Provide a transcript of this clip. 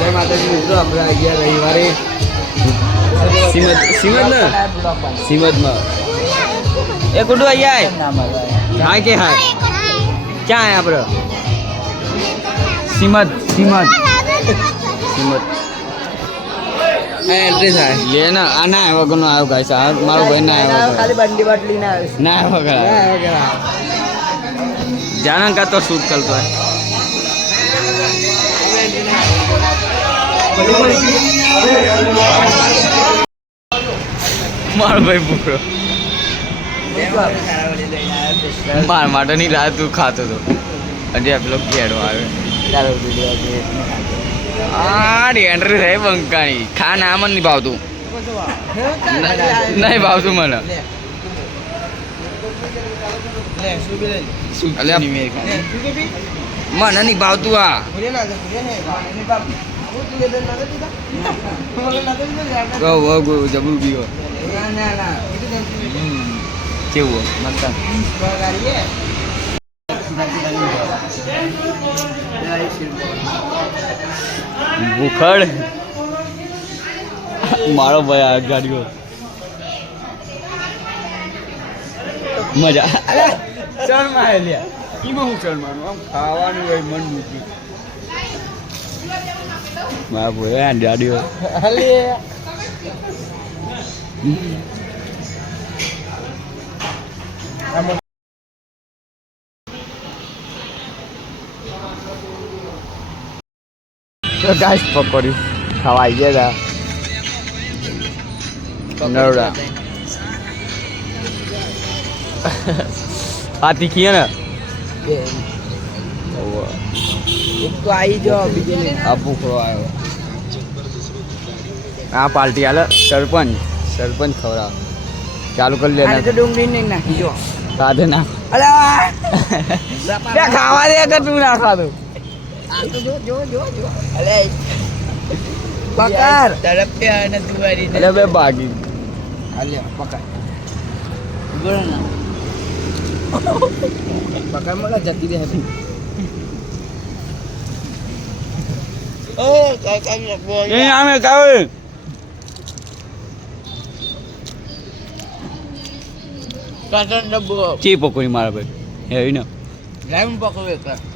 જય માતાજી મિત્રો, આપણે અહીંયા રવિવારે સિમતમાં એ કુડું અહીંયા હાય કે હાય ક્યાં આપણે સિમત એન્ટ્રી થાય લે ના આ ના આવ્યો કોનો આવ્યો ગાઈસ આ મારો ભાઈ ના આવ્યો ખાલી બંડી બાટલી ના આવ્યો ના આવ્યો જાનન કા તો શૂટ કરતો હે મારો ભાઈ ભૂખો માર માટે ની રાત તું ખાતો તો હજી પેલો ઘેડો આવ્યો એન્ટ્રી થાય બંકાની ખા ના મને નહીં ભાવતું નહીં ભાવતું મને મને નહીં ભાવતું આ જબરું પીવો કેવું મસ્ત ભૂખડ મારો ભાઈ આ ગાડીઓ મજા શર્મા લ્યા એમાં હું શર્માનું આમ ખાવાનું હોય મન મૂકી મારા ભાઈ આ ગાડીઓ તો ગાઈસ પકોડી ખાવા આવી ગયા નરડા આ તીખી હે ને એક તો આવી જો બીજી આ ભૂખરો આવ્યો આ પાર્ટી હાલે સરપંચ ખવડાવ ચાલુ કરી લે તો ડુંગળી નહીં નાખી જો સાધે નાખ અલે ત્યાં ખાવા દે કે તું ના ખાધું જો અલે પકડ તડપ્યા ને તુવારી અલે બે ભાગી અલે પકડ ગોળ ના પકડ મને જતી દે હતી ઓ કાકા બોલ એ આમે કાવે કાકા ડબ્બો ચી પકોડી મારા ભાઈ હે ને લાઈવ પકોડી